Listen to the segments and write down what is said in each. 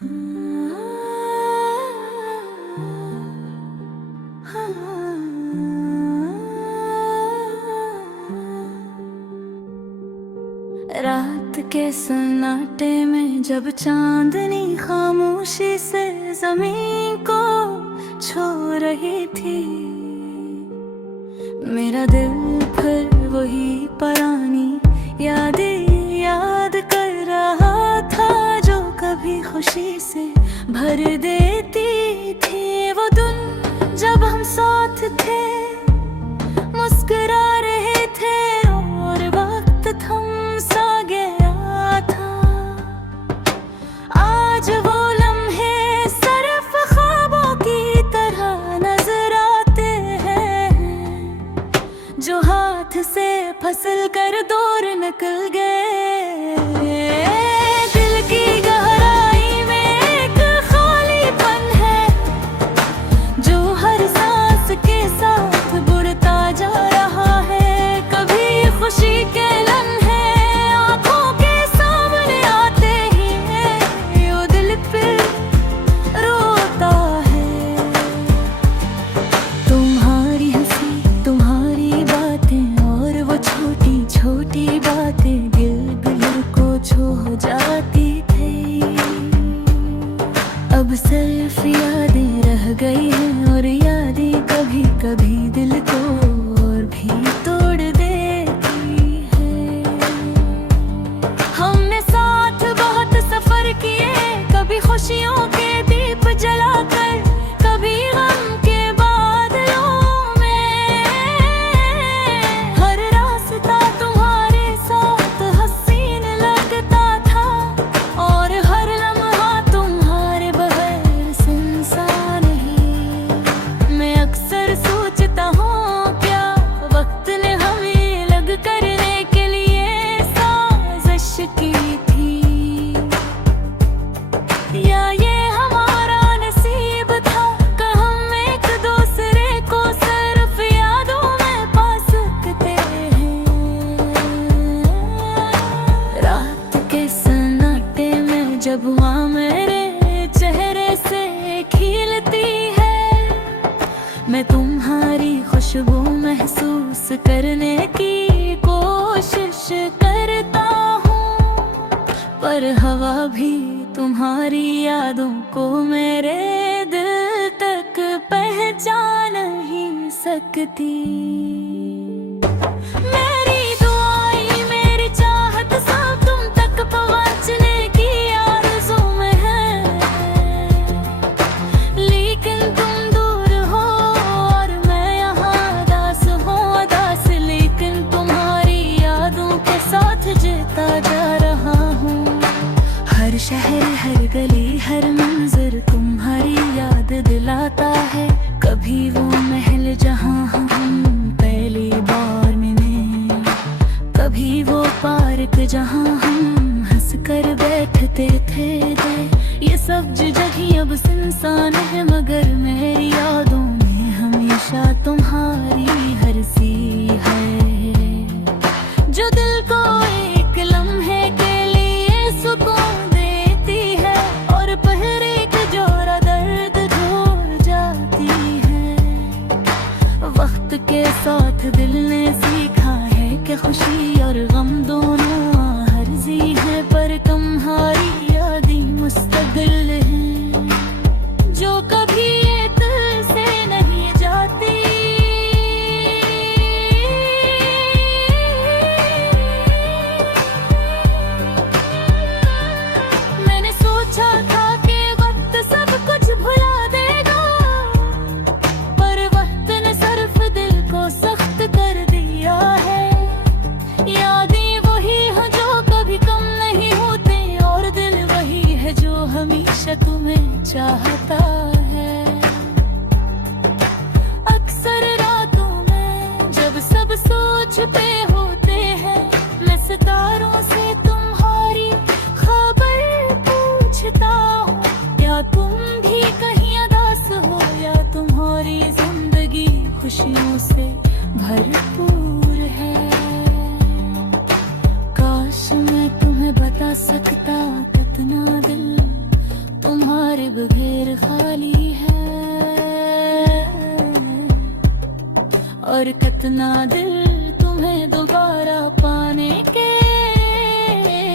रात के सन्नाटे में जब चांदनी खामोशी से जमीन को छू रही थी, मेरा दिल फिर वही पुरानी यादें याद कर रहा था जो कभी खुशी से भर देती थी। वो दिन जब हम साथ थे, मुस्कुरा रहे थे और वक्त थम सा गया था। आज वो लम्हे सिर्फ ख्वाबों की तरह नजर आते हैं, जो हाथ से फिसल कर दूर निकल गए। दिल की गहराई में एक खालीपन है, जो हर सांस के साथ बुढ़ता जा रहा है। कभी खुशी के लम्हे आंखों के सामने आते ही है, वो दिल पे रोता है। तुम्हारी हंसी, तुम्हारी बातें और वो छोटी छोटी बातें दिल को छू जाती थी। अब सिर्फ यादें रह गई हैं और यादें कभी कभी दिल को और भी तोड़ देती है। हमने साथ बहुत सफर किए, कभी खुशियों के दीप जलाकर, कभी गम के बादलों में। हर रास्ता तुम्हारे साथ हसीन लगता था और हर लम्हा तुम्हारे बगैर सुनसान ही। मैं अक्सर सोचता हूँ, क्या वक्त ने हमें लग करने के लिए साजिश की थी, या ये हमारा नसीब था कि हम एक दूसरे को सिर्फ यादों में पा सकते हैं। रात के सन्नाटे में जब वहाँ मेरे चेहरे से खिलती है, मैं तुम्हारी खुशबू महसूस करने की कोशिश करता हूँ, पर हवा भी तुम्हारी यादों को मेरे दिल तक पहचान नहीं सकती। मेरी दुआएं, मेरी चाहत सब तुम तक पहुंचने की आरज़ू में है, लेकिन तुम दूर हो और मैं यहाँ दास हूँ दास। लेकिन तुम्हारी यादों के साथ जीता जा रहा हूँ। हर शहर, हर गली, हर मंजर तुम्हारी याद दिलाता है। कभी वो महल जहाँ हम पहली बार मिले, कभी वो पार्क जहाँ हम हंस कर बैठते थे। ये सब जगह अब सुनसान है, मगर मेरी यादों में हमेशा तुम्हारी हर सी है, जो दिल को एक लम्हे के लिए सुकून देती है और फिर एक जोरा दर्द ढो जाती है। वक्त के साथ दिल ने सीखा है कि खुशी और गम दोनों हर्जी है, पर तुम्हारी यादें मुस्तकिल हैं, जो कभी ये दिल से नहीं जाती। मैंने सोचा था कि वक्त सब कुछ भुला देगा, पर वक्त ने सिर्फ दिल को सख्त कर दिया है। यादें वही हैं जो कभी कम नहीं होती, और दिल वही है जो हमेशा तुम्हें चाहता है। अक्सर रातों में जब सब सोचते होते हैं, मैं सितारों से तुम्हारी खबर पूछता हूँ। या तुम भी कहीं उदास हो, या तुम्हारी जिंदगी खुशियों से भरपूर है। काश मैं तुम्हें बता सकता कितना दिल तुम जेब घेर खाली है, और कितना दिल तुम्हें दोबारा पाने के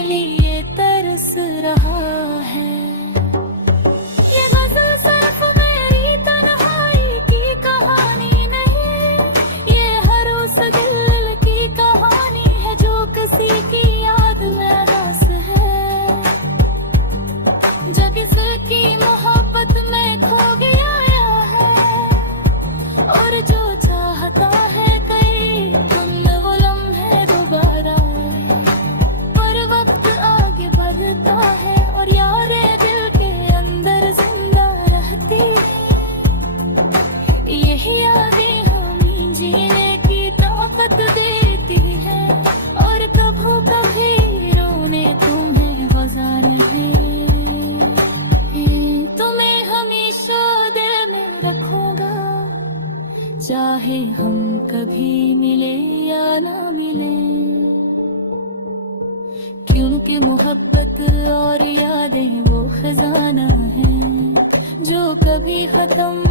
लिए तरस रहा है। ये गज़ल सिर्फ मेरी तन्हाई की कहानी नहीं, ये हर उस दिल की कहानी है जो किसी की याद में रास है, जब इसकी मोहब्बत में खो गया है, और जो चाहता है कई तुम वो लम्हे दोबारा आए। पर वक्त आगे बढ़ता है और यादें दिल के अंदर जिंदा रहती है, यही यादें हमें जीने की ताकत देती है, और कभी कभी रोने तुम्हें गुजारी है। तुम्हें हमेशा दिल में रखूंगा, चाहे हम कभी मिले या ना मिले, क्योंकि मोहब्बत और यादें वो खजाना है जो कभी खत्म